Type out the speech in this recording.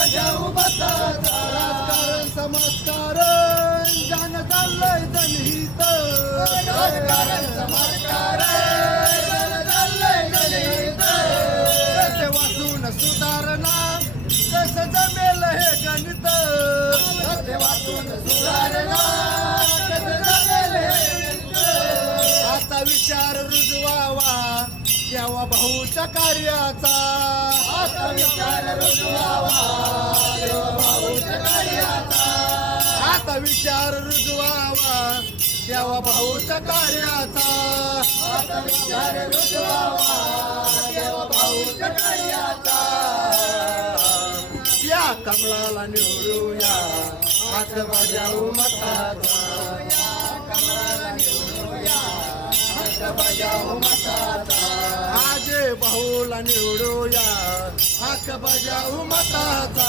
बजाऊ मताचा राजकारण समाजकारण जान चाललंय जनहित राजकारण समाजकारण जान चाललंय जनहित कसे वाचून सुधारणा कसं जमेल हे गणित कसे वाचून सुधारणा कसं जमेल हे गणित आता विचार रुजवावा देवा भाऊच्या कार्याचा आता विचार रुजवावा देवा भाऊच्या कार्याचा आता विचार रुजवावा देवा भाऊच्या कार्याचा आता विचार रुजवावा देवा भाऊच्या कार्याचा या कमळाला निवडूया हात बजावू मताचा या कमळाला निवडूया हात बजावू मताचा आजे भाऊला निवडूया हात बजावू मताचा